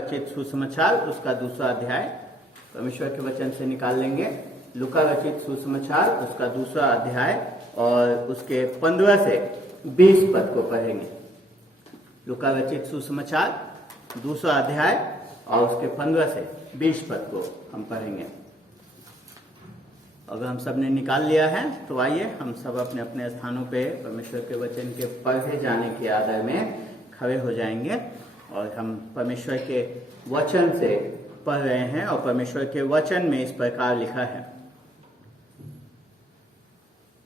रचित सुसमाचार उसका दूसरा अध्याय परमेश्वर के वचन से निकाल लेंगे। लूका रचित सुसमाचार उसका दूसरा अध्याय और उसके 15 से 20 पद को पढ़ेंगे। लूका रचित सुसमाचार दूसरा अध्याय और उसके 15 से 20 पद को हम पढ़ेंगे। अगर हम सब ने निकाल लिया है तो आइए हम सब अपने अपने स्थानों पे परमेश्वर के वचन के पढ़े जाने के आदर में खड़े हो जाएंगे और हम परमेश्वर के वचन से पढ़ रहे हैं। और परमेश्वर के वचन में इस प्रकार लिखा है,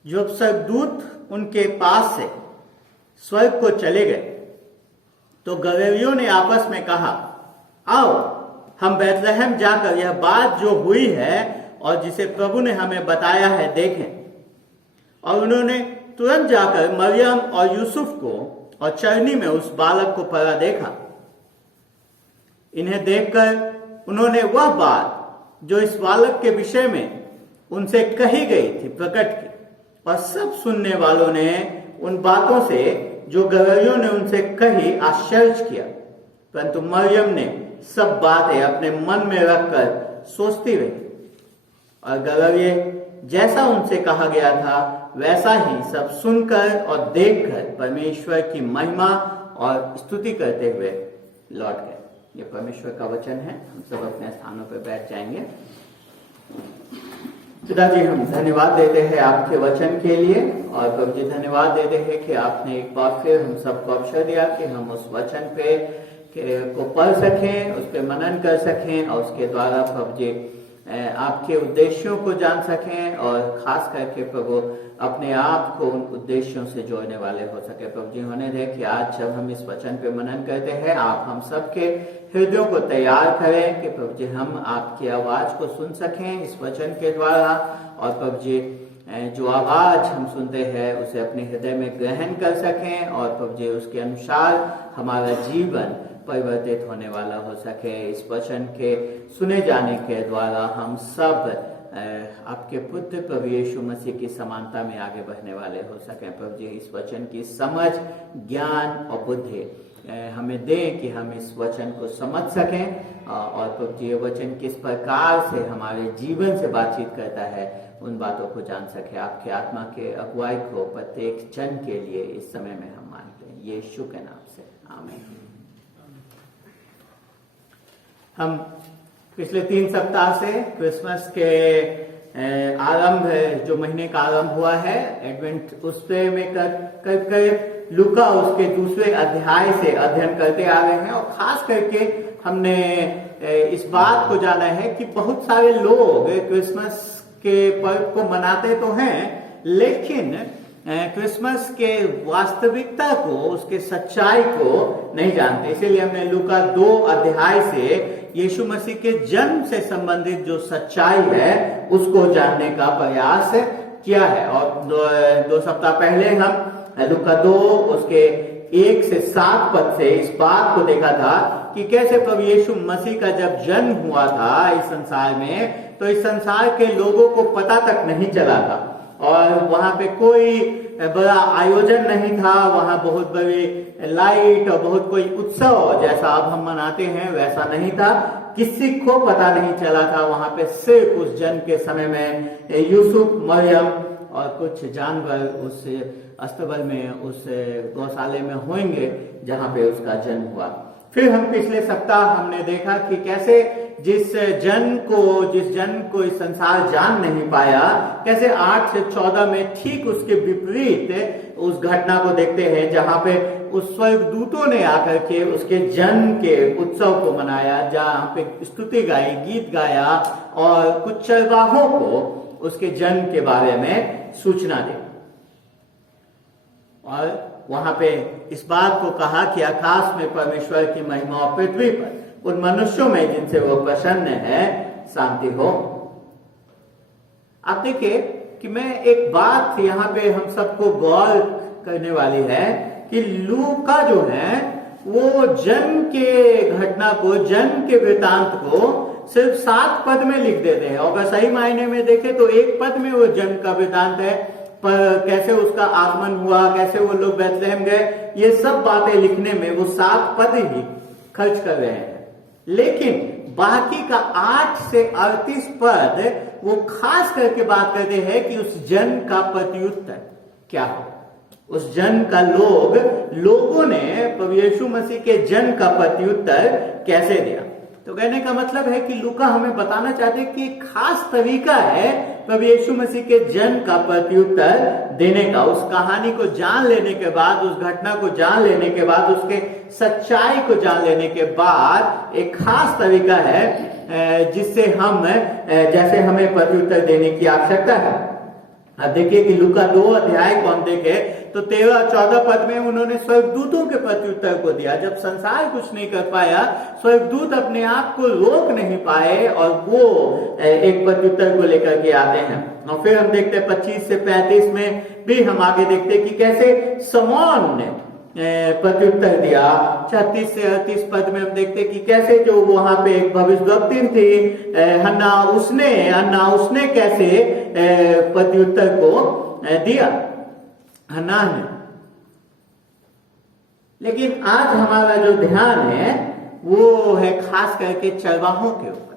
जब स्वर्गदूत उनके पास से स्वर्ग को चले गए तो गलीलियों ने आपस में कहा, आओ हम बैतलहम जाकर यह बात जो हुई है और जिसे प्रभु ने हमें बताया है देखें। और उन्होंने तुरंत जाकर मरियम और यूसुफ को और चरनी में उस बालक को पड़ा देखा। इन्हें देखकर उन्होंने वह बात जो इस बालक के विषय में उनसे कही गई थी प्रकट की। और सब सुनने वालों ने उन बातों से जो गलीलियों ने उनसे कही आश्चर्य किया, परंतु मरियम ने सब बातें अपने मन में रखकर सोचती रही। और गलीलिये जैसा उनसे कहा गया था वैसा ही सब सुनकर और देखकर परमेश्वर की महिमा और स्तुति करते हुए लौट गए। ये परमेश्वर का वचन है। हम सब अपने स्थानों पर बैठ जाएंगे। पिताजी, हम धन्यवाद देते हैं आपके वचन के लिए और प्रभु जी धन्यवाद देते हैं कि आपने एक बार फिर हम सबको अवसर दिया कि हम उस वचन पे को पढ़ सकें, उस पर मनन कर सकें और उसके द्वारा प्रभु जी आपके उद्देश्यों को जान सकें और खास करके प्रभु अपने आप को उन उद्देश्यों से जोड़ने वाले हो सके। प्रभु जी होने दे कि आज जब हम इस वचन पे मनन करते हैं आप हम सबके हृदयों को तैयार करें कि प्रभु जी हम आपकी आवाज को सुन सकें इस वचन के द्वारा। और प्रभु जी जो आवाज हम सुनते हैं उसे अपने हृदय में ग्रहण कर सकें और प्रभु जी उसके अनुसार हमारा जीवन परिवर्तित होने वाला हो सके। इस वचन के सुने जाने के द्वारा हम सब आपके पुत्र प्रभु यीशु मसीह की समानता में आगे बढ़ने वाले हो सके। प्रभु जी इस वचन की समझ, ज्ञान और बुद्धि हमें दें कि हम इस वचन को समझ सकें और प्रभु जी ये वचन किस प्रकार से हमारे जीवन से बातचीत करता है उन बातों को जान सके। आपके आत्मा के अगुवाई को प्रत्येक जन के लिए इस समय में हम मांगते हैं यीशु के नाम से, आमीन। हम पिछले 3 सप्ताह से क्रिसमस के आरंभ जो महीने का आरंभ हुआ है एडवेंट, उस पे में कर लूका उसके दूसरे अध्याय से अध्ययन करते आ रहे हैं। और खास करके हमने इस बात को जाना है कि बहुत सारे लोग क्रिसमस के पर्व को मनाते तो हैं लेकिन क्रिसमस के वास्तविकता को, उसके सच्चाई को नहीं जानते। इसीलिए हमने लूका 2 अध्याय से यीशु मसीह के जन्म से संबंधित जो सच्चाई है उसको जानने का प्रयास किया है। और 2 सप्ताह पहले हम लूका 2 उसके 1 से 7 पद से इस बात को देखा था कि कैसे प्रभु यीशु मसीह का जब जन्म हुआ था इस संसार में तो इस संसार के लोगों को पता तक नहीं चला था और वहां पे कोई बड़ा आयोजन नहीं था। वहां बहुत बड़ी लाइट और बहुत कोई उत्सव जैसा अब हम मनाते हैं वैसा नहीं था। किसी को पता नहीं चला था। वहां पे सिर्फ उस जन्म के समय में यूसुफ, मरियम और कुछ जानवर उस अस्तबल में, उस गौशाले में होंगे जहां पे उसका जन्म हुआ। फिर हम पिछले सप्ताह हमने देखा कि कैसे जिस जन को इस संसार जान नहीं पाया, कैसे 8 से 14 में ठीक उसके विपरीत उस घटना को देखते हैं जहां पे उस स्वर्गदूतों ने आकर के उसके जन्म के उत्सव को मनाया, जहां पे स्तुति गाई, गीत गाया और कुछ चरवाहों को उसके जन्म के बारे में सूचना दी। और वहां पे इस बात को कहा कि आकाश में परमेश्वर की महिमा और पृथ्वी पर उन मनुष्यों में जिनसे वो प्रसन्न है शांति हो। आप देखिए कि मैं एक बात यहाँ पे हम सबको गौर करने वाली है कि लूका जो है वो जन्म के घटना को, जन्म के वृतांत को सिर्फ 7 पद में लिख देते हैं। और अगर सही मायने में देखें तो 1 पद में वो जन्म का वृतांत है, पर कैसे उसका आगमन हुआ, कैसे वो लोग बैतलहम गए, ये सब बातें लिखने में वो 7 पद ही खर्च कर रहे हैं। लेकिन बाकी का 8 से 38 पद वो खास करके बात करते हैं कि उस जन का प्रत्युत्तर क्या हो। उस जन का लोगों ने प्रभु यीशु मसीह के जन का प्रत्युत्तर कैसे दिया। तो कहने का मतलब है कि लूका हमें बताना चाहते हैं कि खास तरीका है प्रभु यीशु मसीह के जन का प्रत्युत्तर देने का। उस कहानी को जान लेने के बाद, उस घटना को जान लेने के बाद, उसके सच्चाई को जान लेने के बाद एक खास तरीका है जिससे जैसे हमें प्रत्युत्तर देने की आवश्यकता है। अब देखिए कि लूका 2 अध्याय को हम देखें तो 13-14 पद में उन्होंने स्वर्गदूतों के प्रत्युत्तर को दिया। जब संसार कुछ नहीं कर पाया, स्वर्गदूत अपने आप को रोक नहीं पाए और वो एक प्रत्युत्तर को लेकर के आते हैं। और फिर हम देखते हैं 25 से 35 में भी हम आगे देखते हैं कि कैसे शमौन ने प्रत्युत्तर दिया। 36 से 38 पद में हम देखते कि कैसे जो वहां पे एक भविष्यवक्ता थी हन्ना, उसने कैसे प्रत्युत्तर को दिया हन्ना ने। लेकिन आज हमारा जो ध्यान है वो है खास करके चरवाहों के ऊपर,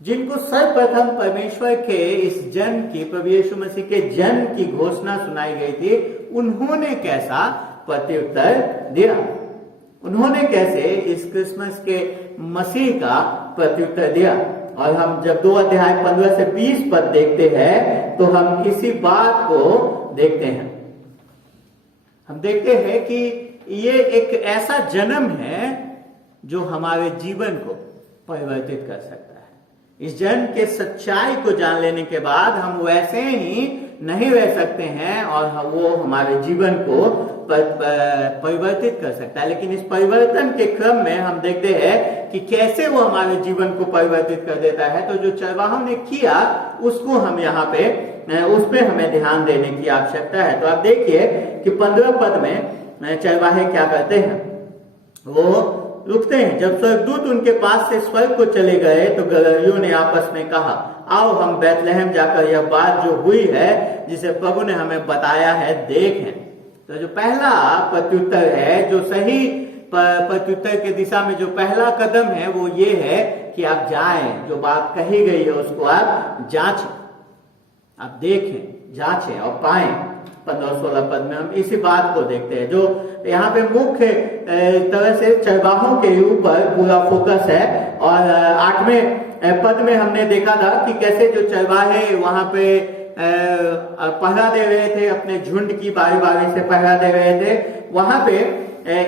जिनको सर्वप्रथम परमेश्वर के इस जन की, प्रभु यीशु मसीह के जन की घोषणा सुनाई गई थी। उन्होंने कैसा प्रत्युत्तर दिया, उन्होंने कैसे इस क्रिसमस के मसीह का प्रत्युत्तर दिया। और हम जब 2 अध्याय 15 से 20 पद देखते हैं तो हम इसी बात को देखते हैं। हम देखते हैं कि ये एक ऐसा जन्म है जो हमारे जीवन को परिवर्तित कर सकता है। इस जन्म के सच्चाई को जान लेने के बाद हम वैसे ही नहीं रह सकते हैं और वो हमारे जीवन को परिवर्तित कर सकता है। लेकिन इस परिवर्तन के क्रम में हम देखते हैं कि कैसे वो हमारे जीवन को परिवर्तित कर देता है। तो जो चरवाहों ने किया उसको हम यहाँ पे उस पे हमें ध्यान देने की आवश्यकता है। तो आप देखिए कि 15 पद में चरवाहे क्या करते हैं, वो रुकते हैं। जब स्वर्गदूत उनके पास से स्वर्ग को चले गए तो गदरियों ने आपस में कहा, आओ हम बैतलहम जाकर यह बात जो हुई है जिसे प्रभु ने हमें बताया है देखें। तो जो पहला प्रत्युत्तर है, जो सही प्रत्युत्तर के दिशा में जो पहला कदम है वो ये है कि आप जाएं, जो बात कही गई है उसको आप जांचें, आप देखें, जांचें और पाएं। 15-16 पद में हम इसी बात को देखते हैं, जो यहाँ पे मुख्य तरह से चरवाहों के ऊपर पूरा फोकस है। और 8वें पद में हमने देखा था कि कैसे जो चरवाहे वहां पे पहरा दे रहे थे, अपने झुंड की बारी बारी से पहरा दे रहे थे। वहां पे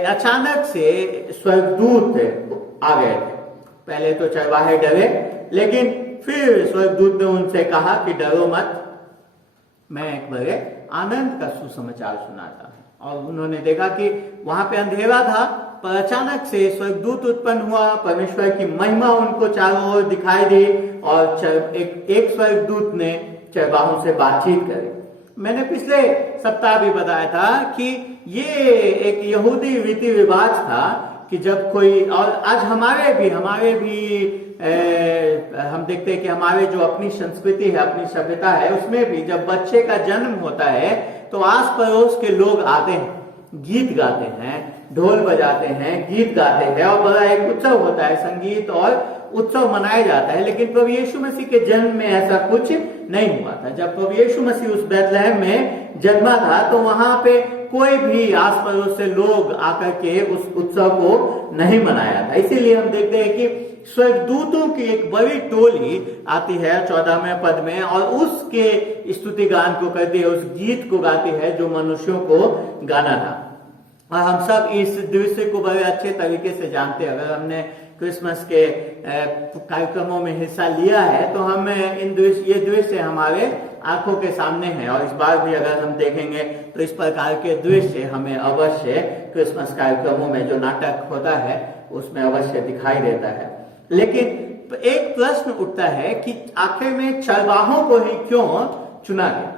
अचानक से स्वर्गदूत आ गए थे। पहले तो चरवाहे डरे, लेकिन फिर स्वर्गदूत ने उनसे कहा कि डरो मत, मैं एक बड़े आनंद का सुसमाचार सुनाता हूं। और उन्होंने देखा कि वहां पे अंधेरा था, पर अचानक से स्वर्गदूत उत्पन्न हुआ, परमेश्वर की महिमा उनको चारों ओर दिखाई दी और एक स्वर्गदूत ने चरवाहों से बातचीत करी। मैंने पिछले सप्ताह भी बताया था कि ये एक यहूदी रीति रिवाज था कि जब कोई, और आज हमारे भी हम देखते हैं कि हमारे जो अपनी संस्कृति है, अपनी सभ्यता है, उसमें भी जब बच्चे का जन्म होता है तो आस पड़ोस के लोग आते हैं, गीत गाते हैं, ढोल बजाते हैं, गीत गाते हैं और बड़ा एक उत्सव होता है, संगीत और उत्सव मनाया जाता है। लेकिन प्रभु यीशु मसीह के जन्म में ऐसा कुछ नहीं हुआ था। जब प्रभु यीशु मसीह उस बैतलहम में जन्मा था तो वहां पे कोई भी आस पड़ोस से लोग आकर के उस उत्सव को नहीं मनाया था। इसीलिए हम देखते हैं कि स्वर्गदूतों की एक बड़ी टोली आती है 14वें पद में और उसके स्तुति गान को करती है, उस गीत को गाती है जो मनुष्यों को गाना था। और हम सब इस दृश्य को बड़े अच्छे तरीके से जानते हैं। अगर हमने क्रिसमस के कार्यक्रमों में हिस्सा लिया है तो हम ये दृश्य हमारे आंखों के सामने है। और इस बार भी अगर हम देखेंगे तो इस प्रकार के दृश्य हमें अवश्य क्रिसमस कार्यक्रमों में जो नाटक होता है उसमें अवश्य दिखाई देता है। लेकिन एक प्रश्न उठता है कि आखिर में चरवाहों को ही क्यों चुना गया,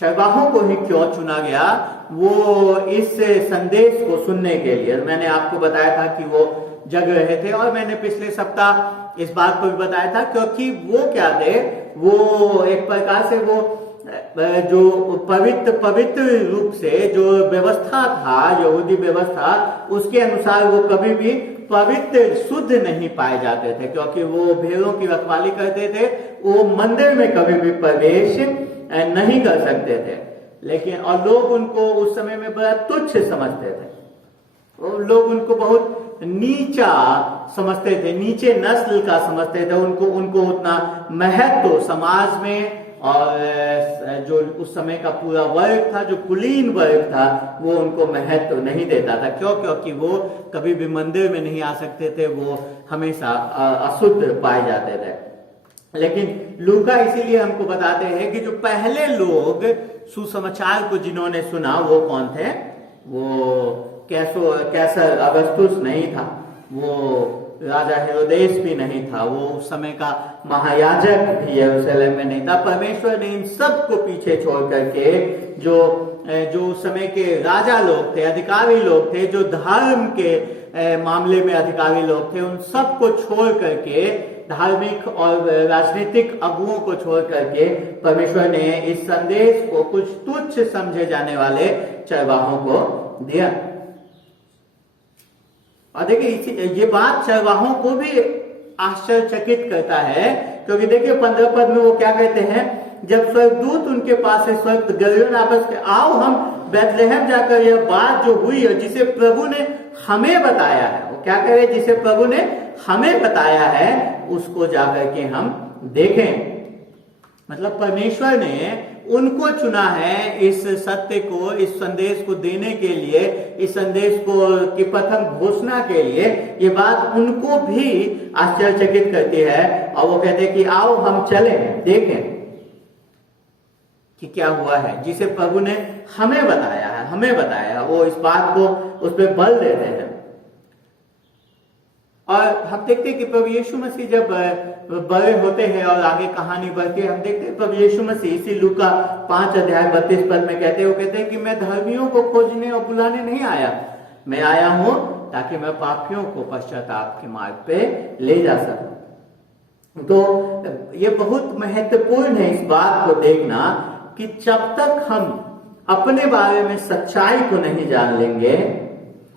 चरवाहों को ही क्यों चुना गया वो इस संदेश को सुनने के लिए। मैंने आपको बताया था कि वो जग रहे थे और मैंने पिछले सप्ताह इस बात को भी बताया था, क्योंकि वो क्या थे, वो एक प्रकार से वो जो पवित्र रूप से जो व्यवस्था था, यहूदी व्यवस्था, उसके अनुसार वो कभी भी पवित्र शुद्ध नहीं पाए जाते थे, क्योंकि वो भेड़ों की रखवाली करते थे, वो मंदिर में कभी भी प्रवेश नहीं कर सकते थे। लेकिन और लोग उनको उस समय में बड़ा तुच्छ समझते थे, और लोग उनको बहुत नीचा समझते थे, नीचे नस्ल का समझते थे, उनको उतना महत्व समाज में और जो उस समय का पूरा वर्ग था, जो कुलीन वर्ग था, वो उनको महत्व नहीं देता था। क्यों? क्योंकि वो कभी भी मंदिर में नहीं आ सकते थे, वो हमेशा अशुद्ध पाए जाते थे। लेकिन लूका इसीलिए हमको बताते हैं कि जो पहले लोग सुसमाचार को जिन्होंने सुना वो कौन थे? वो कैसर अगस्तुस नहीं था, वो राजा हेरोदेस भी नहीं था, वो उस समय का महायाजक भी यरूशलेम में नहीं था। परमेश्वर ने इन सबको पीछे छोड़ करके जो उस समय के राजा लोग थे, अधिकारी लोग थे, जो धर्म के मामले में अधिकारी लोग थे, उन सबको छोड़ करके, धार्मिक और राजनीतिक अगुओं को छोड़ करके परमेश्वर ने इस संदेश को कुछ तुच्छ समझे जाने वाले चरवाहों को दिया। और देखिए ये बात चरवाहों को भी आश्चर्यचकित करता है, क्योंकि देखिए 15 पद में वो क्या कहते हैं, जब स्वर्गदूत उनके पास से स्वर्ग गलियों आपस के, आओ हम बैतलहम जाकर यह बात जो हुई है जिसे प्रभु ने हमें बताया है, वो क्या कह रहे हैं, जिसे प्रभु ने हमें बताया है उसको जाकर के हम देखें। मतलब परमेश्वर ने उनको चुना है इस सत्य को, इस संदेश को देने के लिए, इस संदेश को की प्रथम घोषणा के लिए। ये बात उनको भी आश्चर्यचकित करती है, और वो कहते हैं कि आओ हम चलें, देखें कि क्या हुआ है जिसे प्रभु ने हमें बताया है, हमें बताया। वो इस बात को उस पर बल देते हैं। और हम देखते हैं कि प्रभु यीशु मसीह जब बड़े होते हैं और आगे कहानी बढ़ती है, हम देखते हैं प्रभु यीशु मसीह इसी लूका 5 अध्याय 32 पद में कहते हैं कि मैं धर्मियों को खोजने और बुलाने नहीं आया, मैं आया हूं ताकि मैं पापियों को पश्चाताप के मार्ग पे ले जा सकूं। तो ये बहुत महत्वपूर्ण है इस बात को देखना कि जब तक हम अपने बारे में सच्चाई को नहीं जान लेंगे,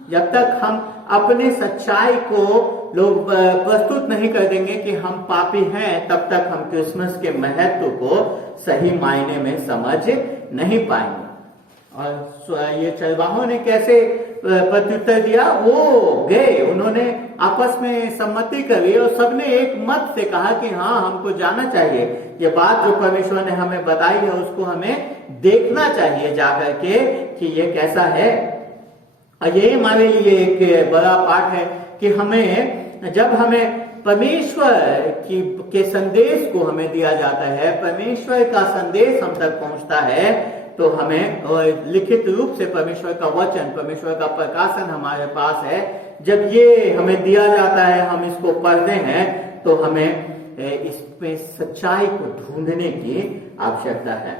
जब तक हम अपने सच्चाई को लोग प्रस्तुत नहीं कर देंगे कि हम पापी हैं, तब तक हम क्रिसमस के महत्व को सही मायने में समझ नहीं पाएंगे। और ये चरवाहों ने कैसे प्रत्युत्तर दिया? वो गए, उन्होंने आपस में सम्मति करी और सबने एक मत से कहा कि हाँ, हमको जाना चाहिए, ये बात जो परमेश्वर ने हमें बताई है उसको हमें देखना चाहिए जाकर के कि ये कैसा है। और ये हमारे लिए एक बड़ा पाठ है कि जब हमें परमेश्वर के संदेश को हमें दिया जाता है, परमेश्वर का संदेश हम तक पहुंचता है, तो हमें लिखित रूप से परमेश्वर का वचन, परमेश्वर का प्रकाशन हमारे पास है, जब ये हमें दिया जाता है, हम इसको पढ़ते हैं, तो हमें इसमें सच्चाई को ढूंढने की आवश्यकता है।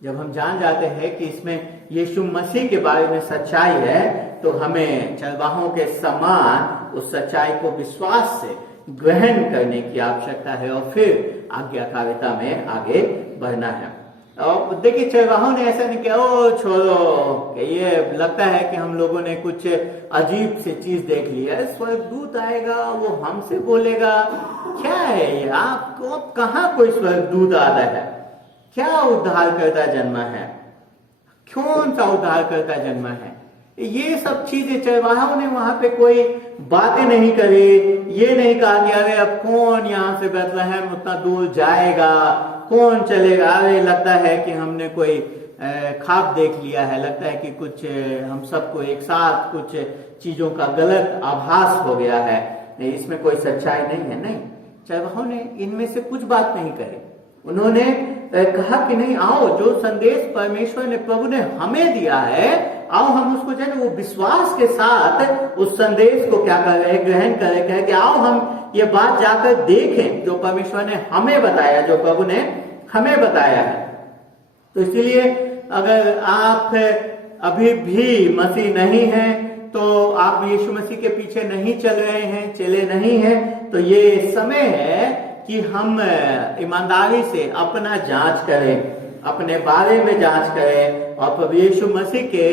जब हम जान जाते हैं कि इसमें यीशु मसीह के बारे में सच्चाई है, तो हमें चरवाहों के समान उस सच्चाई को विश्वास से ग्रहण करने की आवश्यकता है और फिर आज्ञाकारिता में आगे बढ़ना है। और देखिए चरवाहों ने ऐसा नहीं किया, ओ छोड़ो, ये लगता है कि हम लोगों ने कुछ अजीब सी चीज देख ली है, स्वर्गदूत आएगा, वो हमसे बोलेगा, क्या है ये, आपको कहाँ कोई स्वर्गदूत आता है, क्या उद्धारकर्ता जन्मा है, कौन सा उद्धारकर्ता जन्मा है, ये सब चीजें चरवाहों ने वहां पे कोई बातें नहीं करी। ये नहीं कहा कि अरे अब कौन यहाँ से बैतलहम उतना दूर जाएगा, कौन चलेगा, अरे लगता है कि हमने कोई ख्वाब देख लिया है, लगता है कि कुछ हम सबको एक साथ कुछ चीजों का गलत आभास हो गया है, इसमें कोई सच्चाई नहीं है। नहीं, चरवाहों ने इनमें से कुछ बात नहीं कही। उन्होंने कहा कि नहीं, आओ, जो संदेश परमेश्वर ने, प्रभु ने हमें दिया है, आओ हम उसको जाने, वो विश्वास के साथ उस संदेश को क्या कर रहे, ग्रहण कर रहे, कि आओ हम ये बात जाकर देखें जो परमेश्वर ने हमें बताया, जो प्रभु ने हमें बताया है। तो इसीलिए अगर आप अभी भी मसीह नहीं हैं, तो आप यीशु मसीह के पीछे नहीं चल रहे हैं, चले नहीं हैं, तो ये समय है कि हम ईमानदारी से अपना जांच करें, अपने बारे में जांच करें, और प्रभु यीशु मसीह के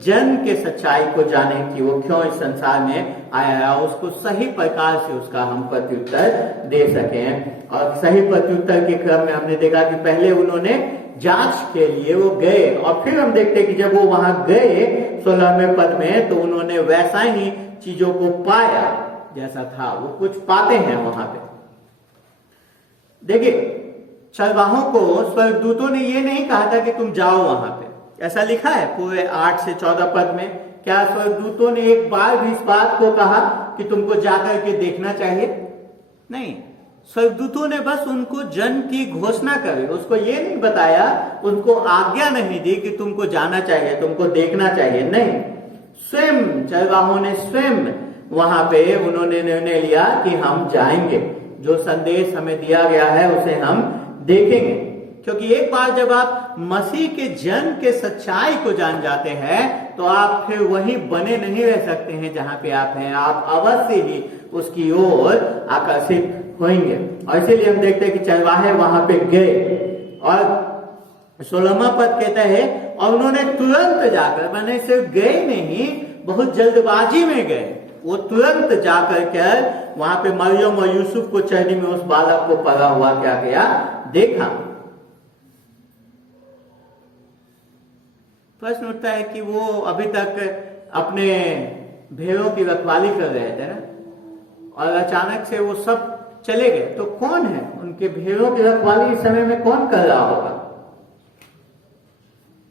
जन्म के सच्चाई को जाने कि वो क्यों इस संसार में आया, उसको सही प्रकार से उसका हम प्रत्युत्तर दे सकें। और सही प्रत्युत्तर के क्रम में हमने देखा कि पहले उन्होंने जांच के लिए वो गए, और फिर हम देखते कि जब वो वहां गए 16वें पद में, तो उन्होंने वैसा ही चीजों को पाया जैसा था। वो कुछ पाते हैं वहां पे। देखिए, चरवाहों को स्वर्गदूतों ने ये नहीं कहा था कि तुम जाओ वहां पे, ऐसा लिखा है पूरे 8 से 14 पद में। क्या स्वर्गदूतों ने एक बार भी इस बात को कहा कि तुमको जाकर के देखना चाहिए? नहीं, स्वर्गदूतों ने बस उनको जन्म की घोषणा करी, उसको ये नहीं बताया, उनको आज्ञा नहीं दी कि तुमको जाना चाहिए, तुमको देखना चाहिए। नहीं, स्वयं चरवाहों ने स्वयं वहां पे उन्होंने निर्णय लिया कि हम जाएंगे, जो संदेश हमें दिया गया है उसे हम देखेंगे। क्योंकि एक बार जब आप मसीह के जन्म के सच्चाई को जान जाते हैं तो आप फिर वहीं बने नहीं रह सकते हैं जहां पे आप हैं, आप अवश्य ही उसकी ओर आकर्षित होंगे। और इसीलिए हम देखते हैं कि चरवाहे वहां पे गए, और 16वां पद कहता है और उन्होंने तुरंत जाकर, मैंने सिर्फ गए नहीं, बहुत जल्दबाजी में गए, वो तुरंत जाकर के वहां पे मरियम और यूसुफ को चरनी में उस बालक को पड़ा हुआ क्या गया देखा। प्रश्न उठता है कि वो अभी तक अपने भेड़ों की रखवाली कर रहे थे ना, और अचानक से वो सब चले गए, तो कौन है उनके भेड़ों की रखवाली इस समय में कौन कर रहा होगा?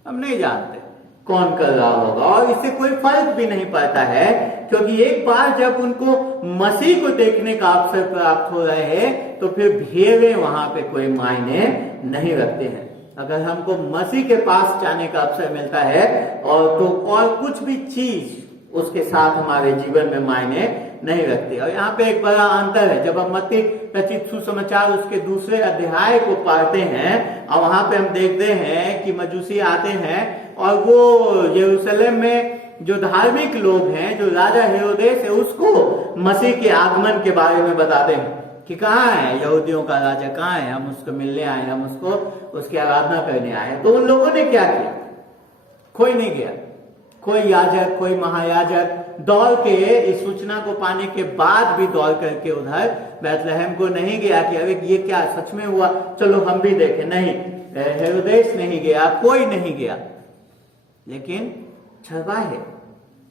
हम नहीं जानते कौन कर रहा होगा, और इससे कोई फर्क भी नहीं पड़ता है, क्योंकि एक बार जब उनको मसीह को देखने का अवसर प्राप्त हो रहे हैं तो फिर भेड़ें वहां पे कोई मायने नहीं रखते हैं। अगर हमको मसीह के पास जाने का अवसर मिलता है और कुछ भी चीज उसके साथ हमारे जीवन में मायने नहीं रखती। और यहाँ पे एक बड़ा अंतर है, जब हम मत्ती रचित सुसमाचार उसके दूसरे अध्याय को पढ़ते हैं और वहां पे हम देखते हैं कि मजूसी आते हैं और वो यरूशलेम में जो धार्मिक लोग हैं, जो राजा हेरोदेस है, उसको मसीह के आगमन के बारे में बताते हैं कि कहाँ है यहूदियों का राजा, कहाँ है, हम उसको मिलने आए, हम उसको उसकी आराधना करने आए। तो उन लोगों ने क्या किया? कोई नहीं गया, कोई याजक, कोई महायाजक दौड़ के इस सूचना को पाने के बाद भी दौड़ करके उधर बैतलहम को नहीं गया कि अरे ये क्या सच में हुआ, चलो हम भी देखें। नहीं, हेरोदेस नहीं गया, कोई नहीं गया, लेकिन चरवाहे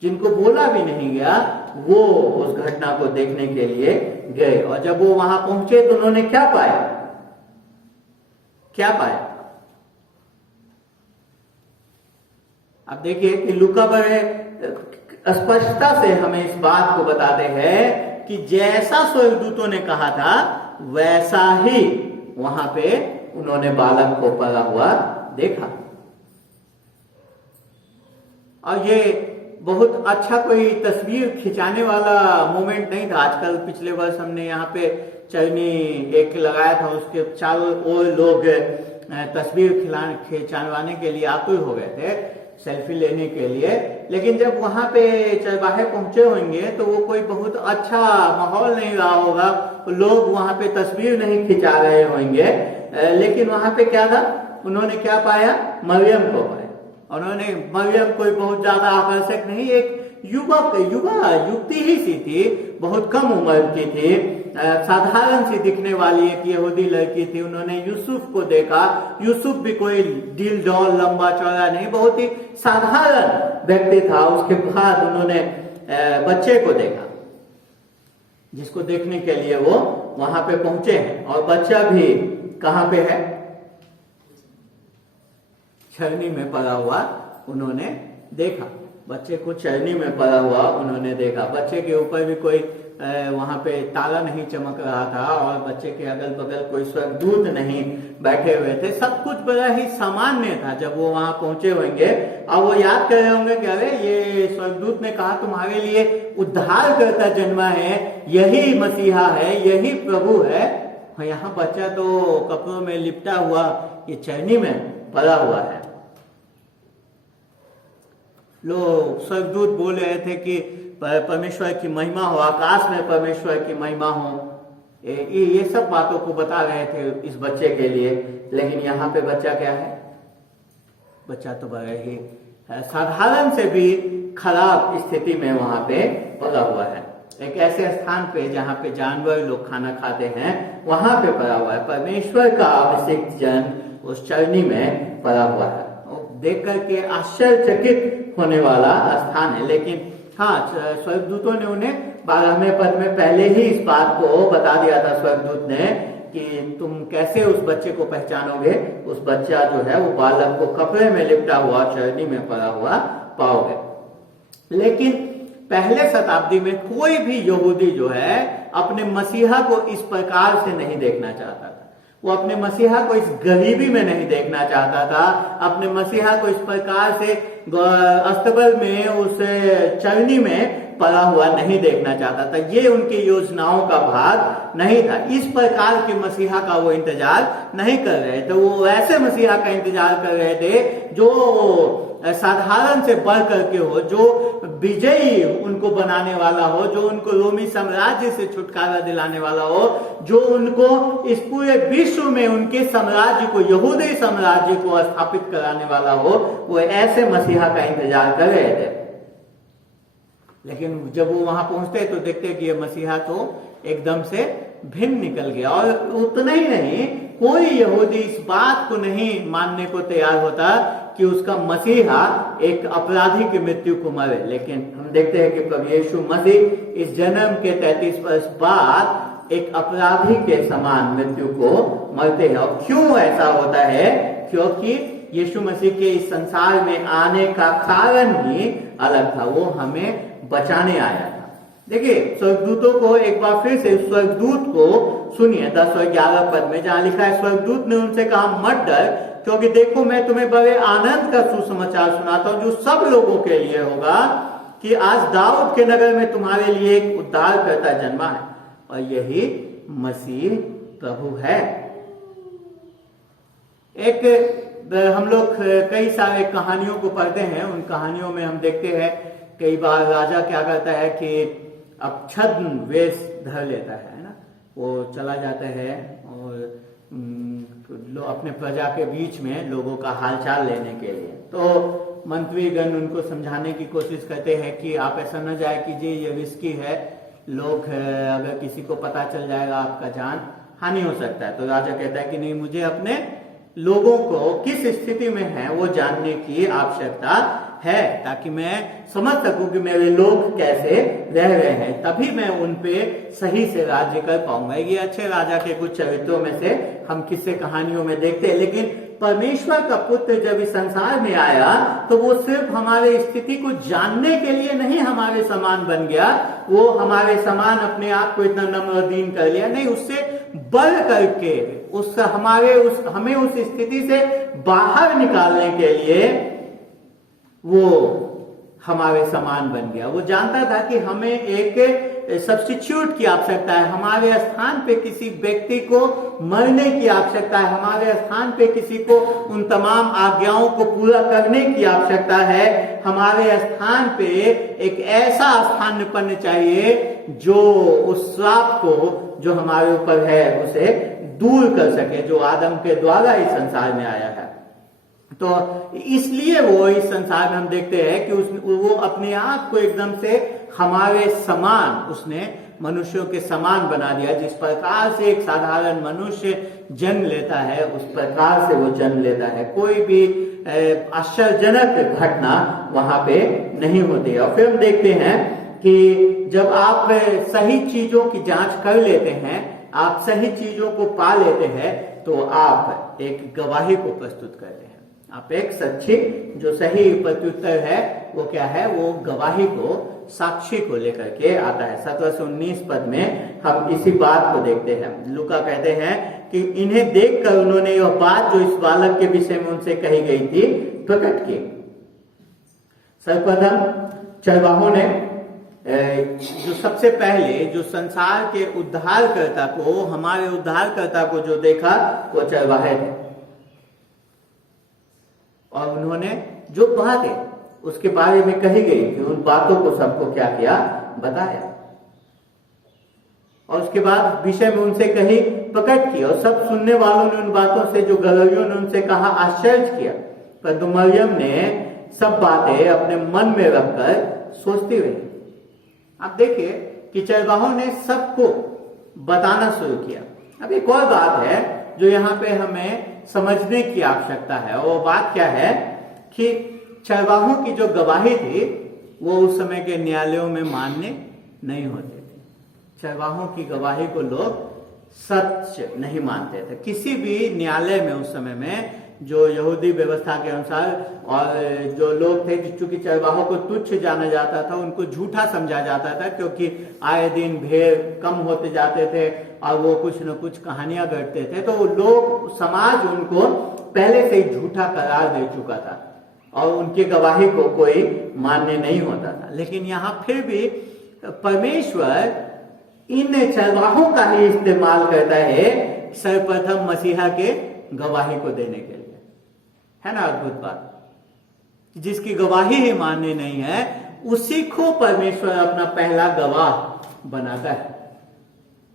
जिनको बोला भी नहीं गया वो उस घटना को देखने के लिए गए। और जब वो वहां पहुंचे तो उन्होंने क्या पाया? क्या पाया? अब देखिए कि लूका बड़े स्पष्टता से हमें इस बात को बताते हैं कि जैसा स्वर्गदूतों ने कहा था वैसा ही वहां पे उन्होंने बालक को पड़ा हुआ देखा। और ये बहुत अच्छा कोई तस्वीर खिंचाने वाला मोमेंट नहीं था। आजकल पिछले वर्ष हमने यहाँ पे चरनी एक लगाया था, उसके चारों ओर लोग तस्वीर खिंचवाने के लिए आतुर हो गए थे, सेल्फी लेने के लिए। लेकिन जब वहां पे चरवाहे पहुंचे होंगे तो वो कोई बहुत अच्छा माहौल नहीं रहा होगा, लोग वहां पे तस्वीर नहीं खिंचा रहे होंगे। लेकिन वहां पे क्या था? उन्होंने क्या पाया? मरियम को पाया। उन्होंने मरियम कोई बहुत ज्यादा आकर्षक नहीं, एक युवती ही सी थी, बहुत कम उम्र की थी, साधारण सी दिखने वाली एक यहूदी लड़की थी। उन्होंने यूसुफ को देखा, यूसुफ भी कोई दिल डॉल लंबा चौड़ा नहीं, बहुत ही साधारण व्यक्ति था। उसके बाद उन्होंने बच्चे को देखा, जिसको देखने के लिए वो वहां पे पहुंचे हैं। और बच्चा भी कहां पे है? चरनी में पड़ा हुआ उन्होंने देखा। बच्चे को चरनी में पड़ा हुआ उन्होंने देखा। बच्चे के ऊपर भी कोई वहां पे ताला नहीं चमक रहा था, और बच्चे के अगल बगल कोई स्वर्गदूत नहीं बैठे हुए थे। सब कुछ बड़ा ही सामान्य था जब वो वहां पहुंचे होंगे। और वो याद कर रहे होंगे कि अरे ये स्वर्गदूत ने कहा तुम्हारे लिए उद्धार करता जन्मा है, यही मसीहा है, यही प्रभु है। और यहाँ बच्चा तो कपड़ों में लिपटा हुआ ये चरनी में पड़ा हुआ है। लोग स्वर्गदूत बोल रहे थे कि परमेश्वर की महिमा हो, आकाश में परमेश्वर की महिमा हो, ये सब बातों को बता रहे थे इस बच्चे के लिए। लेकिन यहाँ पे बच्चा क्या है? बच्चा तो बड़े ही साधारण से भी खराब स्थिति में वहां पे पड़ा हुआ है। एक ऐसे स्थान पे जहाँ पे जानवर लोग खाना खाते हैं वहां पे पड़ा हुआ है। परमेश्वर का अभिषिक्त जन उस चरनी में पड़ा हुआ है। देख करके आश्चर्यचकित होने वाला स्थान है। लेकिन हाँ, स्वर्गदूतों ने उन्हें 12वें पद में पहले ही इस बात को बता दिया था स्वर्गदूत ने कि तुम कैसे उस बच्चे को पहचानोगे। उस बच्चा जो है वो बालक को कपड़े में लिपटा हुआ चरनी में पड़ा हुआ पाओगे। लेकिन पहले शताब्दी में कोई भी यहूदी जो है अपने मसीहा को इस प्रकार से नहीं देखना चाहता था। वो अपने मसीहा को इस गरीबी में नहीं देखना चाहता था, अपने मसीहा को इस प्रकार से अस्तबल में उस चरनी में पड़ा हुआ नहीं देखना चाहता था। ये उनकी योजनाओं का भाग नहीं था। इस प्रकार के मसीहा का वो इंतजार नहीं कर रहे थे। वो ऐसे मसीहा का इंतजार कर रहे थे जो साधारण से बढ़ करके हो, जो विजयी उनको बनाने वाला हो, जो उनको रोमी साम्राज्य से छुटकारा दिलाने वाला हो, जो उनको इस पूरे विश्व में उनके साम्राज्य को, यहूदी साम्राज्य को स्थापित कराने वाला हो। वो ऐसे मसीहा का इंतजार कर रहे थे। लेकिन जब वो वहां पहुंचते तो देखते कि ये मसीहा तो एकदम से भिन्न निकल गया। और उतना ही नहीं, कोई यहूदी इस बात को नहीं मानने को तैयार होता कि उसका मसीहा एक अपराधी की मृत्यु को मरे। लेकिन हम देखते हैं कि प्रभु यीशु मसीह इस जन्म के 33 वर्ष बाद एक अपराधी के समान मृत्यु को मरते हैं। और क्यों ऐसा होता है? क्योंकि यीशु मसीह के इस संसार में आने का कारण ही अलग था। वो हमें बचाने आया था। देखिए, स्वर्गदूतों को एक बार फिर से स्वर्गदूत को सुनिए 10 और 11 पद में, जहां लिखा है, स्वर्गदूत ने उनसे कहा, मत डर, क्योंकि देखो मैं तुम्हें बड़े आनंद का सुसमाचार सुनाता हूं जो सब लोगों के लिए होगा कि आज दाऊद के नगर में तुम्हारे लिए एक उद्धारकर्ता जन्मा है और यही मसीह प्रभु है। एक हम लोग कई सारे कहानियों को पढ़ते हैं। उन कहानियों में हम देखते हैं कई बार राजा क्या करता है कि अब छद्म वेश धर लेता है ना, वो चला जाता है और अपने प्रजा के बीच में लोगों का हालचाल लेने के लिए। तो मंत्रीगण उनको समझाने की कोशिश करते हैं कि आप ऐसा न जाए कीजिए, ये रिस्की है, लोग अगर किसी को पता चल जाएगा आपका जान हानि हो सकता है। तो राजा कहता है कि नहीं, मुझे अपने लोगों को किस स्थिति में है वो जानने की आवश्यकता है, ताकि मैं समझ सकूं कि मेरे लोग कैसे रह रहे हैं, तभी मैं उन पे सही से राज्य कर पाऊंगा। ये अच्छे राजा के कुछ चरित्रों में से हम किस्से कहानियों में देखते हैं। लेकिन परमेश्वर का पुत्र जब इस संसार में आया तो वो सिर्फ हमारे स्थिति को जानने के लिए नहीं हमारे समान बन गया, वो हमारे समान अपने आप को इतना नम्र दीन कर लिया, नहीं, उससे बढ़ करके हमें उस स्थिति से बाहर निकालने के लिए वो हमारे समान बन गया। वो जानता था कि हमें एक सब्स्टिट्यूट की आवश्यकता है, हमारे स्थान पे किसी व्यक्ति को मरने की आवश्यकता है, हमारे स्थान पे किसी को उन तमाम आज्ञाओं को पूरा करने की आवश्यकता है। हमारे स्थान पे एक ऐसा स्थान निपन्न चाहिए जो उस श्राप को जो हमारे ऊपर है उसे दूर कर सके, जो आदम के द्वारा इस संसार में आया है। तो इसलिए वो इस संसार में हम देखते हैं कि वो अपने आप को एकदम से हमारे समान, उसने मनुष्यों के समान बना दिया। जिस प्रकार से एक साधारण मनुष्य जन्म लेता है उस प्रकार से वो जन्म लेता है। कोई भी आश्चर्यजनक घटना वहां पे नहीं होती। और फिर हम देखते हैं कि जब आप सही चीजों की जांच कर लेते हैं, आप सही चीजों को पा लेते हैं, तो आप एक गवाही को प्रस्तुत करते हैं। आप एक सच्ची जो सही प्रत्युत्तर है वो क्या है, वो गवाही को, साक्षी को लेकर के आता है। 17 से 19 पद में हम इसी बात को देखते हैं। लूका कहते हैं कि इन्हें देखकर उन्होंने यह बात जो इस बालक के विषय में उनसे कही गई थी प्रकट की। सर्वप्रथम चरवाहों ने जो सबसे पहले जो संसार के उद्धारकर्ता को, हमारे उद्धारकर्ता को जो देखा वो चरवाहे थे, और उन्होंने जो बातें उसके बारे में कही गई थी उन बातों को सबको क्या किया, बताया। और उसके बाद विषय में उनसे कही प्रकट की, और सब सुनने वालों ने उन बातों से जो गलवियों ने उनसे कहा आश्चर्य किया। परंतु मरियम ने सब बातें अपने मन में रखकर सोचती रही। आप देखिए कि चरवाहों ने सबको बताना शुरू किया। अब एक और बात है जो यहाँ पे हमें समझने की आवश्यकता है, और बात क्या है कि चरवाहों की जो गवाही थी वो उस समय के न्यायालयों में मान्य नहीं होते थे। चरवाहों की गवाही को लोग सच नहीं मानते थे। किसी भी न्यायालय में उस समय में जो यहूदी व्यवस्था के अनुसार, और जो लोग थे चूंकि चरवाहों को तुच्छ जाना जाता था, उनको झूठा समझा जाता था, क्योंकि आए दिन भेड़ कम होते जाते थे और वो कुछ न कुछ कहानियां गढ़ते थे, तो लोग, समाज उनको पहले से ही झूठा करार दे चुका था और उनकी गवाही को कोई मान्य नहीं होता था। लेकिन यहाँ फिर भी परमेश्वर इन चरवाहों का ही इस्तेमाल करता है सर्वप्रथम मसीहा के गवाही को देने के लिए। है ना अद्भुत बात, जिसकी गवाही ही मान्य नहीं है उसी को परमेश्वर अपना पहला गवाह बनाता है।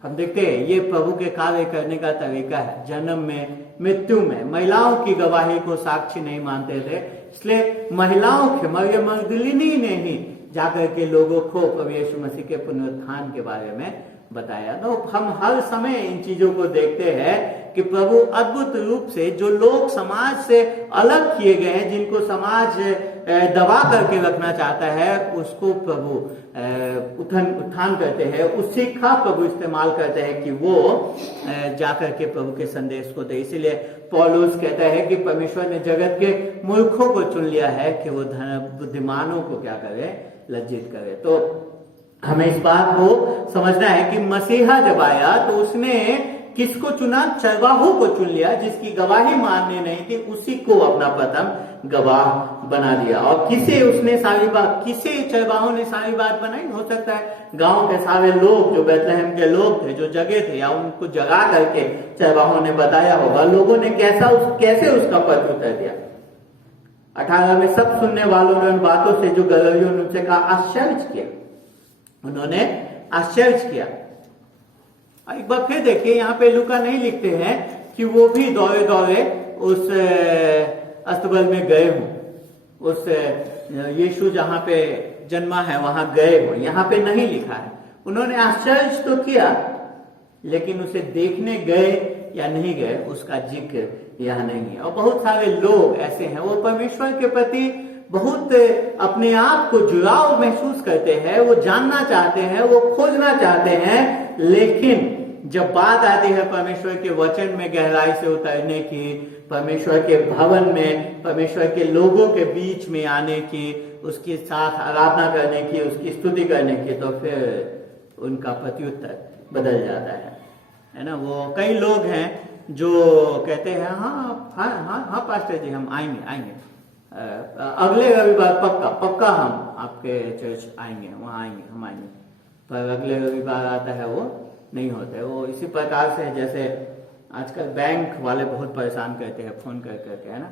हम देखते हैं ये प्रभु के कार्य करने का तरीका है। जन्म में, मृत्यु में महिलाओं की गवाही को साक्षी नहीं मानते थे, इसलिए महिलाओं के, मरियम मगदलिनी ने ही जाकर के लोगों को प्रभु यीशु मसीह के पुनरुत्थान के बारे में बताया। तो हम हर समय इन चीजों को देखते हैं कि प्रभु अद्भुत रूप से जो लोग समाज से अलग किए गए हैं, जिनको समाज दबा करके रखना चाहता है, उसको प्रभु उत्थान करते हैं, उसी का प्रभु इस्तेमाल करते हैं कि वो जाकर के प्रभु के संदेश को दे। इसीलिए पौलुस कहता है कि परमेश्वर ने जगत के मूर्खों को चुन लिया है कि वो बुद्धिमानों को क्या करे, लज्जित करे। तो हमें इस बात को समझना है कि मसीहा जब आया तो उसने किसको चुना? चरवाहों को चुन लिया, जिसकी गवाही मानने नहीं थी उसी को अपना प्रथम गवाह बना दिया। और किसे उसने सारी बात, किसे चरवाहों ने सारी बात बनाई? हो सकता है गांव के सारे लोग, जो बैतलहम के लोग थे, जो जगह थे, या उनको जगा करके चरवाहों ने बताया होगा। लोगों ने कैसे उसका प्रत्युत्तर दिया? 18 में सब सुनने वालों ने उन बातों से जो गलवियों ने उनसे कहा आश्चर्य किया। उन्होंने आश्चर्य किया। एक बार फिर देखिए, यहाँ पे लूका नहीं लिखते हैं कि वो भी दौड़े दौड़े उस अस्तबल में गए हों, उस यीशु जहां पे जन्मा है वहां गए हों। यहाँ पे नहीं लिखा है। उन्होंने आश्चर्य तो किया, लेकिन उसे देखने गए या नहीं गए उसका जिक्र यहाँ नहीं है। और बहुत सारे लोग ऐसे हैं, वो परमेश्वर के प्रति बहुत अपने आप को जुड़ाव महसूस करते हैं, वो जानना चाहते हैं, वो खोजना चाहते हैं, लेकिन जब बात आती है परमेश्वर के वचन में गहराई से उतरने की, परमेश्वर के भवन में, परमेश्वर के लोगों के बीच में आने की, उसके साथ आराधना करने की, उसकी स्तुति करने की, तो फिर उनका प्रत्युत्तर बदल जाता है ना। वो कई लोग हैं जो कहते हैं हाँ हाँ हाँ हाँ पास्टर जी हम आएंगे अगले रविवार पक्का हम आपके चर्च आएंगे, वहां आएंगे, हम आएंगे, पर अगले रविवार आता है वो नहीं होता है। वो इसी प्रकार से जैसे आजकल बैंक वाले बहुत परेशान करते हैं फोन कर करके, है ना,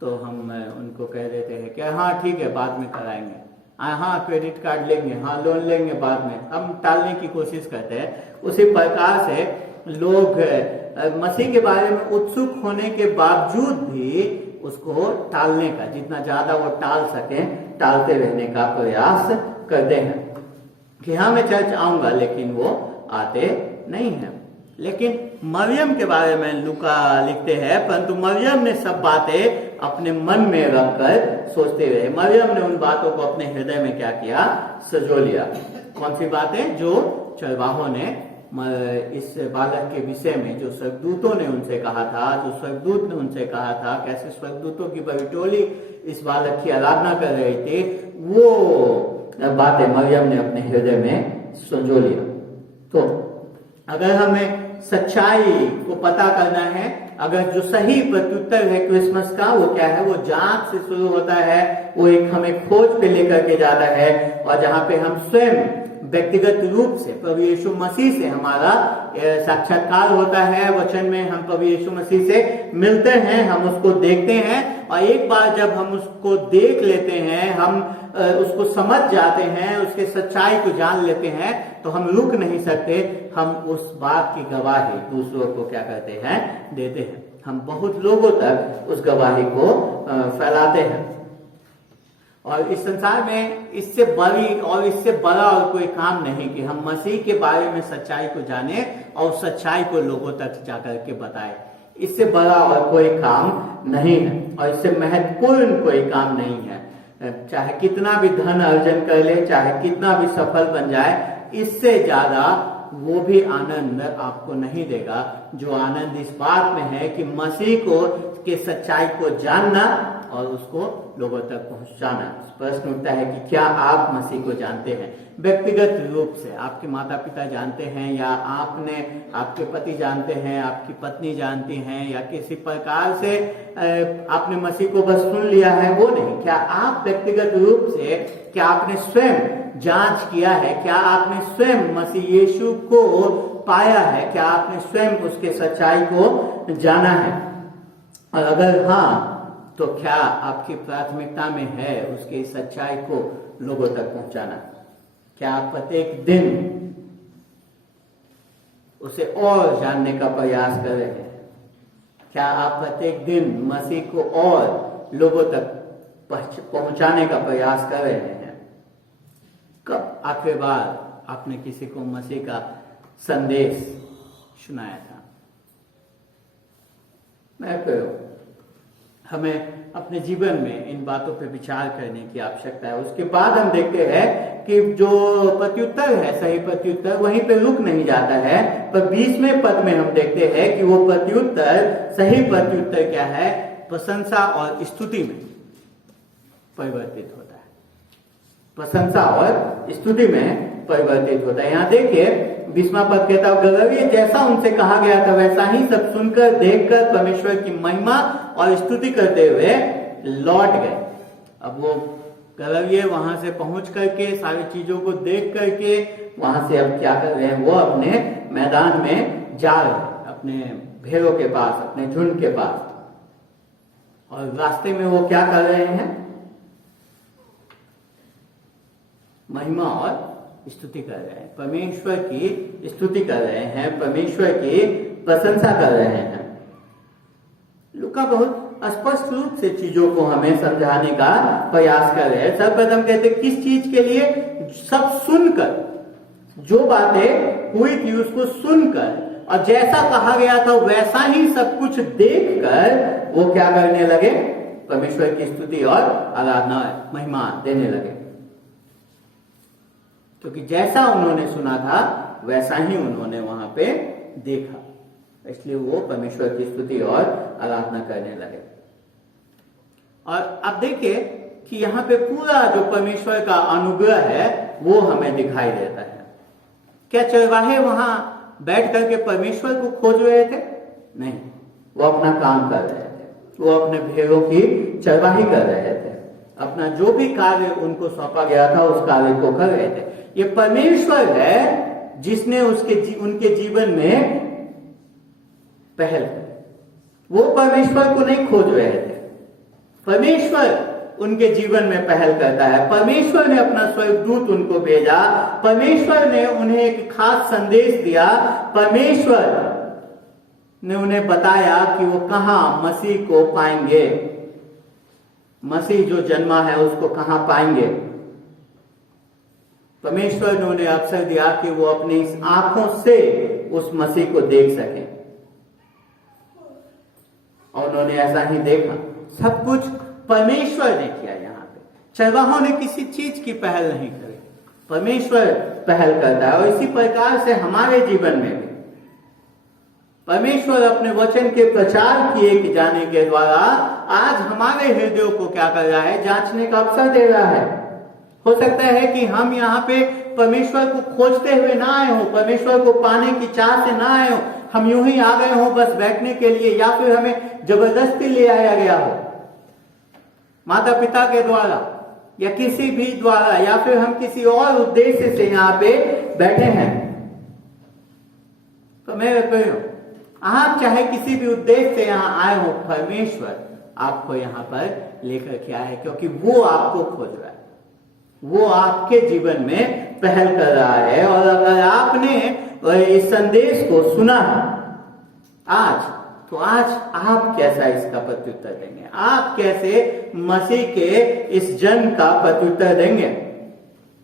तो हम उनको कह देते हैं कि हाँ ठीक है बाद में कराएंगे, हाँ क्रेडिट कार्ड लेंगे, हाँ लोन लेंगे बाद में, हम टालने की कोशिश करते हैं। उसी प्रकार से लोग मसीह के बारे में उत्सुक होने के बावजूद भी उसको टालने का, जितना ज्यादा वो टाल सके, टालते रहने का प्रयास करते हैं कि हाँ मैं चर्च आऊंगा, लेकिन वो आते नहीं है। लेकिन मरियम के बारे में लूका लिखते हैं, परंतु मरियम ने सब बातें अपने मन में रखकर सोचते रहे। मरियम ने उन बातों को अपने हृदय में क्या किया? सजो लिया। कौन सी बातें? जो चरवाहों ने इस बालक के विषय में, जो स्वर्गदूतों ने उनसे कहा था, जो स्वर्गदूत ने उनसे कहा था, कैसे स्वर्गदूतों की बड़ी टोली इस बालक की आराधना कर रही थी, वो बातें मरियम ने अपने हृदय में संजो लिया। तो अगर हमें सच्चाई को पता करना है, अगर जो सही प्रत्युत्तर है क्रिसमस का, वो क्या है? वो जांच से शुरू होता है, वो एक हमें खोज पे लेकर के जाता है, और जहां पे हम स्वयं व्यक्तिगत रूप से प्रभु यीशु मसीह से हमारा साक्षात्कार होता है। वचन में हम प्रभु यीशु मसीह से मिलते हैं, हम उसको देखते हैं, और एक बार जब हम उसको देख लेते हैं, हम उसको समझ जाते हैं, उसके सच्चाई को जान लेते हैं, तो हम रुक नहीं सकते। हम उस बात की गवाही दूसरों को क्या करते हैं, देते हैं। हम बहुत लोगों तक उस गवाही को फैलाते हैं। और इस संसार में इससे बड़ी और इससे बड़ा और कोई काम नहीं कि हम मसीह के बारे में सच्चाई को जाने और सच्चाई को लोगों तक जाकर के बताएं। इससे बड़ा और कोई काम नहीं है, और इससे महत्वपूर्ण कोई काम नहीं है। चाहे कितना भी धन अर्जन कर ले, चाहे कितना भी सफल बन जाए, इससे ज्यादा वो भी आनंद आपको नहीं देगा जो आनंद इस बात में है कि मसीह को के सच्चाई को जानना और उसको लोगों तक पहुंचाना। प्रश्न उठता है कि क्या आप मसीह को जानते हैं? व्यक्तिगत रूप से आपके माता पिता जानते हैं, या आपके पति जानते हैं, आपकी पत्नी जानती हैं, या किसी प्रकार से आपने मसीह को बस सुन लिया है, वो नहीं। क्या आप व्यक्तिगत रूप से, क्या आपने स्वयं जांच किया है? क्या आपने स्वयं मसीह यीशु को पाया है? क्या आपने स्वयं उसके सच्चाई को जाना है? और अगर हाँ, तो क्या आपकी प्राथमिकता में है उसकी सच्चाई को लोगों तक पहुंचाना? क्या आप प्रत्येक दिन उसे और जानने का प्रयास कर रहे हैं? क्या आप प्रत्येक दिन मसीह को और लोगों तक पहुंचाने का प्रयास कर रहे हैं? कब आखिरी बार आपने किसी को मसीह का संदेश सुनाया था? मैं करूं, हमें अपने जीवन में इन बातों पर विचार करने की आवश्यकता है। उसके बाद हम देखते हैं कि जो प्रत्युत्तर है, सही प्रत्युत्तर, वहीं पे रुक नहीं जाता है, पर 20वें पद में हम देखते हैं कि वो प्रत्युत्तर, सही प्रत्युत्तर क्या है? प्रशंसा और स्तुति में परिवर्तित होता है। प्रशंसा और स्तुति में परिवर्तित होता है। यहाँ देखिए 20वां पद कहता है, गलविये जैसा उनसे कहा गया था वैसा ही सब सुनकर देखकर परमेश्वर की महिमा और स्तुति करते हुए लौट गए। अब वो गलविये वहां से पहुंच करके सारी चीजों को देख करके वहां से अब क्या कर रहे हैं? वो अपने मैदान में जा रहे हैं, अपने भेड़ों के पास, अपने झुंड के पास। और रास्ते में वो क्या कर रहे हैं? महिमा और स्तुति कर रहे हैं, परमेश्वर की स्तुति कर रहे हैं, परमेश्वर की प्रशंसा कर रहे हैं। लूका बहुत स्पष्ट रूप से चीजों को हमें समझाने का प्रयास कर रहे हैं। सर्वप्रथम कहते किस चीज के लिए? सब सुनकर, जो बातें हुई थी उसको सुनकर, और जैसा कहा गया था वैसा ही सब कुछ देखकर वो क्या करने लगे? परमेश्वर की स्तुति और आराधना, महिमा देने लगे। क्योंकि जैसा उन्होंने सुना था वैसा ही उन्होंने वहां पे देखा, इसलिए वो परमेश्वर की स्तुति और आराधना करने लगे। और अब देखिए कि यहाँ पे पूरा जो परमेश्वर का अनुग्रह है वो हमें दिखाई देता है। क्या चरवाहे वहां बैठ करके परमेश्वर को खोज रहे थे? नहीं, वो अपना काम कर रहे थे, वो अपने भेड़ों की चरवाही कर रहे थे, अपना जो भी कार्य उनको सौंपा गया था उस कार्य को कर रहे थे। ये परमेश्वर है जिसने उनके जीवन में पहल की। वो परमेश्वर को नहीं खोज रहे थे, परमेश्वर उनके जीवन में पहल करता है। परमेश्वर ने अपना स्वर्गदूत उनको भेजा, परमेश्वर ने उन्हें एक खास संदेश दिया, परमेश्वर ने उन्हें बताया कि वो कहां मसीह को पाएंगे, मसीह जो जन्मा है उसको कहां पाएंगे। परमेश्वर ने उन्हें अवसर दिया कि वो अपनी इस आंखों से उस मसीह को देख सकें, और उन्होंने ऐसा ही देखा। सब कुछ परमेश्वर ने किया। यहाँ पे चरवाहों ने किसी चीज की पहल नहीं करी, परमेश्वर पहल करता है। और इसी प्रकार से हमारे जीवन में भी परमेश्वर अपने वचन के प्रचार किए जाने के द्वारा आज हमारे हृदयों को क्या कर रहा है? जांचने का अवसर दे रहा है। हो सकता है कि हम यहाँ पे परमेश्वर को खोजते हुए ना आए हो, परमेश्वर को पाने की चाह से ना आए हो, हम यूं ही आ गए हो बस बैठने के लिए, या फिर हमें जबरदस्ती ले आया गया हो माता पिता के द्वारा, या किसी भी द्वारा, या फिर हम किसी और उद्देश्य से यहाँ पे बैठे हैं। तो मैं कहूँ, आप चाहे किसी भी उद्देश्य से यहाँ आए हो, परमेश्वर आपको यहाँ पर लेकर के आए, क्योंकि वो आपको खोज रहा है, वो आपके जीवन में पहल कर रहा है। और अगर आपने इस संदेश को सुना आज, तो आज आप कैसा इसका प्रत्युत्तर देंगे? आप कैसे मसीह के इस जन का प्रत्युत्तर देंगे?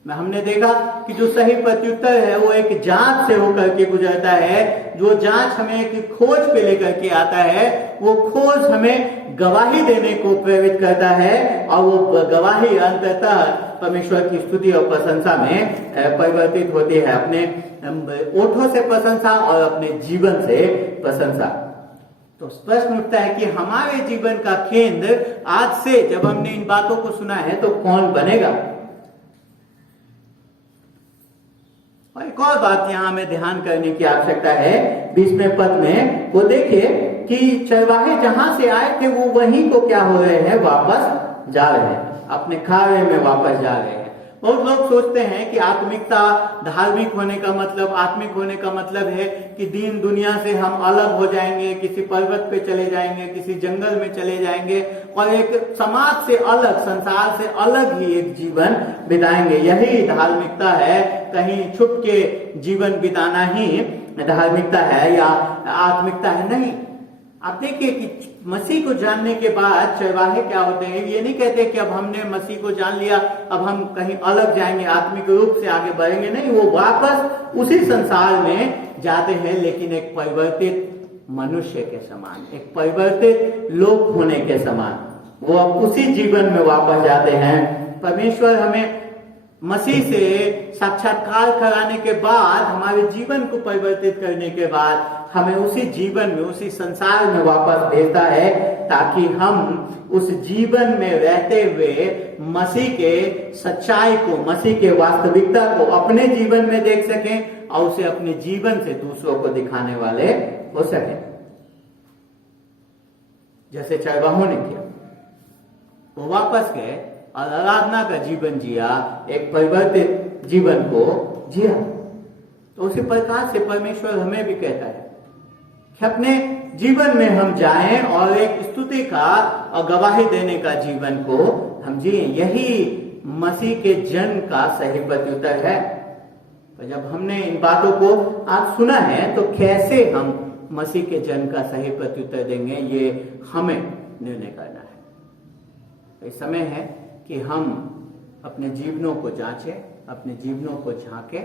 हमने देखा कि जो सही प्रत्युत्तर है वो एक जांच से होकर के गुजरता है। जो जांच हमें एक खोज पे लेकर के आता है, वो खोज हमें गवाही देने को प्रेरित करता है, और वो गवाही अंततः परमेश्वर की स्तुति और प्रशंसा में परिवर्तित होती है। अपने ओठों से प्रशंसा और अपने जीवन से प्रशंसा। तो प्रश्न उठता है कि हमारे जीवन का केंद्र आज से, जब हमने इन बातों को सुना है, तो कौन बनेगा? और एक और बात यहां हमें ध्यान करने की आवश्यकता है 20वें पद में। वो देखिए कि चरवाहे जहां से आए थे वो वहीं को क्या हो रहे हैं, वापस जा रहे हैं, अपने खावे में वापस जा रहे हैं। बहुत लोग सोचते हैं कि आत्मिकता, धार्मिक होने का मतलब, आत्मिक होने का मतलब है कि दीन दुनिया से हम अलग हो जाएंगे, किसी पर्वत पे चले जाएंगे, किसी जंगल में चले जाएंगे और एक समाज से अलग, संसार से अलग ही एक जीवन बिताएंगे। यही धार्मिकता है, कहीं छुप के जीवन बिताना ही धार्मिकता है या आत्मिकता है? नहीं। आप देखिए कि मसीह को जानने के बाद चरवाहे क्या होते हैं। ये नहीं कहते कि अब हमने मसीह को जान लिया, अब हम कहीं अलग जाएंगे, आत्मिक रूप से आगे बढ़ेंगे। नहीं, वो वापस उसी संसार में जाते हैं, लेकिन एक परिवर्तित मनुष्य के समान, एक परिवर्तित लोक होने के समान। वो अब उसी जीवन में वापस जाते हैं। परमेश्वर हमें मसीह से साक्षात्कार कराने के बाद, हमारे जीवन को परिवर्तित करने के बाद, हमें उसी जीवन में, उसी संसार में वापस भेजता है, ताकि हम उस जीवन में रहते हुए मसीह के सच्चाई को, मसीह के वास्तविकता को अपने जीवन में देख सकें और उसे अपने जीवन से दूसरों को दिखाने वाले हो सकें। जैसे चरवाहों ने किया, वो वापस गए और आराधना का जीवन जिया, एक परिवर्तित जीवन को जिया। तो उसी प्रकार से परमेश्वर हमें भी कहता है कि अपने जीवन में हम जाएं और एक स्तुति का और गवाही देने का जीवन को हम जिए। यही मसीह के जन का सही प्रत्युत्तर है। तो जब हमने इन बातों को आज सुना है, तो कैसे हम मसीह के जन का सही प्रत्युत्तर देंगे, ये हमें निर्णय करना है। इस समय है कि हम अपने जीवनों को जांचें, अपने जीवनों को झांकें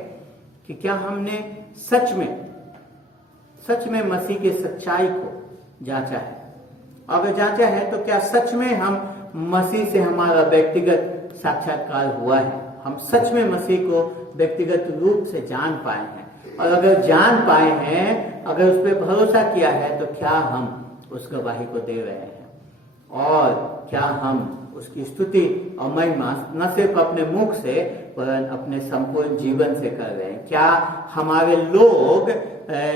कि क्या हमने सच में मसीह के सच्चाई को जांचा है। अगर जांचा है तो क्या सच में हम मसीह से हमारा व्यक्तिगत साक्षात्कार हुआ है, हम सच में मसीह को व्यक्तिगत रूप से जान पाए हैं। और अगर जान पाए हैं, अगर उस पर भरोसा किया है, तो क्या हम उस गवाही को दे रहे हैं और क्या हम उसकी स्तुति और महिमा न सिर्फ अपने मुख से वरन अपने संपूर्ण जीवन से कर रहे हैं। क्या हमारे लोग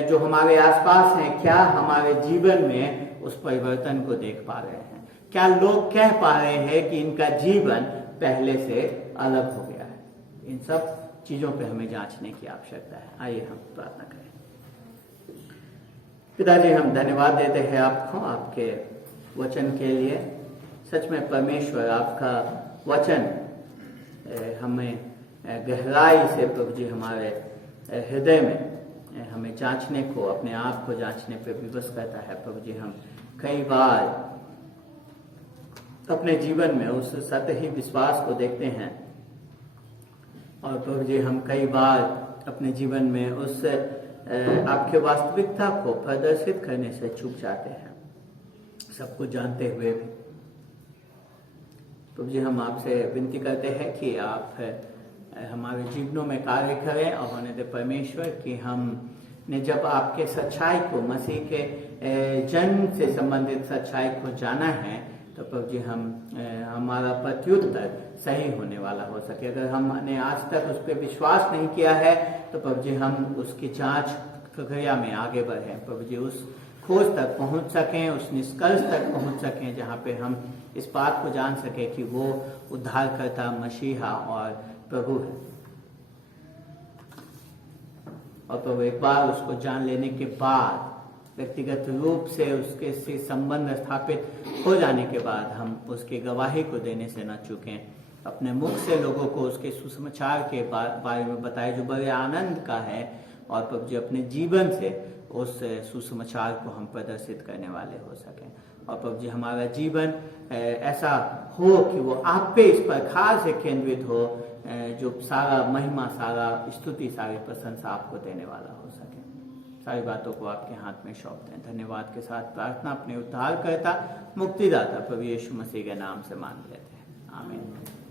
जो हमारे आसपास हैं, क्या हमारे जीवन में उस परिवर्तन को देख पा रहे हैं? क्या लोग कह पा रहे हैं कि इनका जीवन पहले से अलग हो गया है? इन सब चीजों पे हमें जांचने की आवश्यकता है। आइए हम प्रार्थना करें। पिताजी, हम धन्यवाद देते हैं आपको, आपके वचन के लिए। सच में परमेश्वर, आपका वचन हमें गहराई से प्रभु जी हमारे हृदय में हमें जांचने को, अपने आप को जांचने पे विवश करता है। प्रभु जी, हम कई बार अपने जीवन में उस सतही विश्वास को देखते हैं और प्रभु जी हम कई बार अपने जीवन में उस आपके वास्तविकता को प्रदर्शित करने से चूक जाते हैं, सब कुछ जानते हुए भी। प्रभु जी, हम आपसे विनती करते हैं कि आप हमारे जीवनों में कार्य करें और होने दे परमेश्वर कि हमने जब आपके सच्चाई को, मसीह के जन्म से संबंधित सच्चाई को जाना है, तो प्रभु जी हमारा प्रत्युत्तर सही होने वाला हो सके। अगर हमने आज तक उस पर विश्वास नहीं किया है, तो प्रभु जी हम उसकी जांच प्रक्रिया में आगे बढ़े। प्रभु जी उस खोज तक पहुंच सकें, उस निष्कर्ष तक पहुंच सकें जहां पे हम इस बात को जान सकें कि वो उद्धारकर्ता मसीहा और प्रभु है। और प्रभु एक बार उसको जान लेने के बाद, व्यक्तिगत रूप से उसके से संबंध स्थापित हो जाने के बाद, हम उसकी गवाही को देने से न चूकें। अपने मुख से लोगों को उसके सुसमाचार के बारे में बताए जो बड़े आनंद का है, और प्रभु जी अपने जीवन से उस सुसमाचार को हम प्रदर्शित करने वाले हो सकें। और प्रभु जी हमारा जीवन ऐसा हो कि वो आप पे इस प्रकार से केंद्रित हो, जो सारा महिमा, सारा स्तुति, सारी प्रशंसा आपको देने वाला हो सके। सारी बातों को आपके हाथ में सौंपते हैं। धन्यवाद के साथ प्रार्थना अपने उद्धारकर्ता, मुक्तिदाता प्रभु यीशु मसीह के नाम से मांग लेते हैं। आमीन।